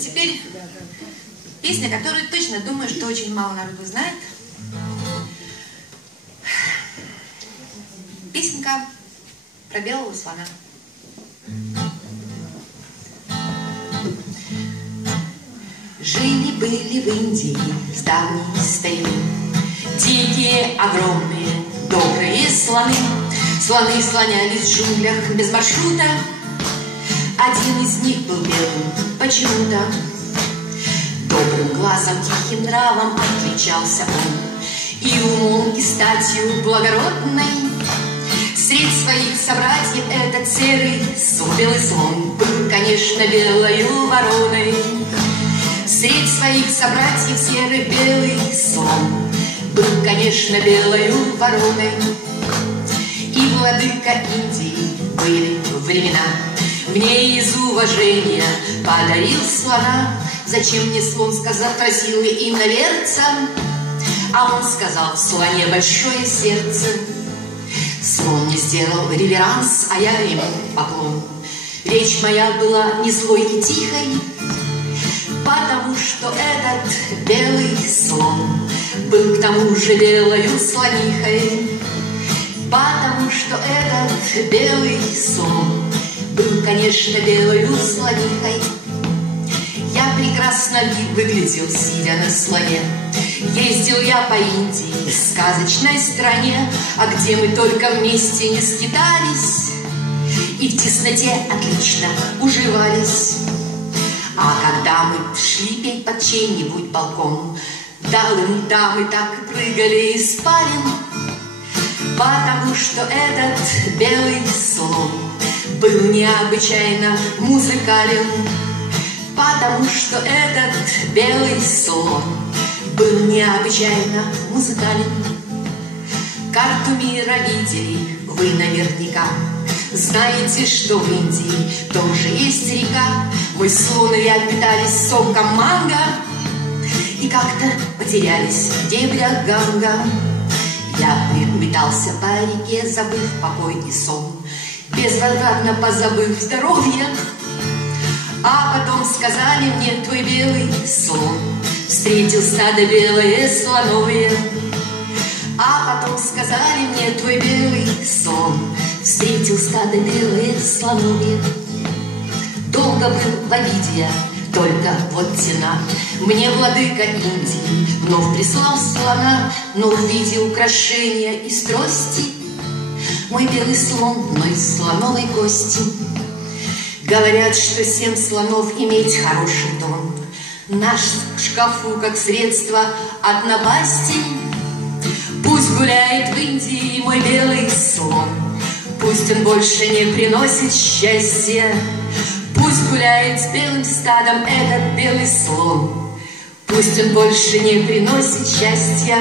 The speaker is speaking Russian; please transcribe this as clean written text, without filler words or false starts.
Теперь песня, которую точно думаю, что очень мало народу знает. Песенка про белого слона. Жили-были в Индии с давней старины дикие, огромные, добрые слоны. Слоны слонялись в джунглях без маршрута. Один из них был белым почему-то. Добрым глазом, тихим нравом отличался он, и умом, и статью благородной. Среди своих собратьев этот серый белый слон был, конечно, белою вороной. Среди своих собратьев серый белый слон был, конечно, белою вороной. И владыка Индии были времена, в ней из уважения подарил слона. Зачем мне слон, сказал, просил им наверца, а он сказал: в слоне большое сердце. Слон мне сделал реверанс, а я ему поклон. Речь моя была не злой и тихой, потому что этот белый слон был к тому же белою слонихой. Потому что этот белый слон был, конечно, белою слонихой. Я прекрасно выглядел, сидя на слоне. Ездил я по Индии, сказочной стране, а где мы только вместе не скитались и в тесноте отлично уживались. А когда мы шли петь под чей-нибудь балкон, да мы так и прыгали из спален, потому что этот белый слон был необычайно музыкален. Потому что этот белый слон был необычайно музыкален. Карту мира видели вы наверняка. Знаете, что в Индии тоже есть река. Мы слон и я питались соком манго и как-то потерялись в дебрях Ганга. Я метался по реке, забыв покой и сон, безвозвратно позабыв здоровье. А потом сказали мне: твой белый слон встретил стадо белое слоновье. А потом сказали мне: твой белый слон встретил стадо белое слоновье. Долго был в обиде я, только вот цена. Мне владыка Индии вновь прислал слона, но в виде украшения из трости. Мой белый слон, но из слоновой кости. Говорят, что 7 слонов иметь хороший тон. Наш в шкафу как средство от напасти. Пусть гуляет в Индии мой белый слон, пусть он больше не приносит счастья. Пусть гуляет с белым стадом этот белый слон, пусть он больше не приносит счастья.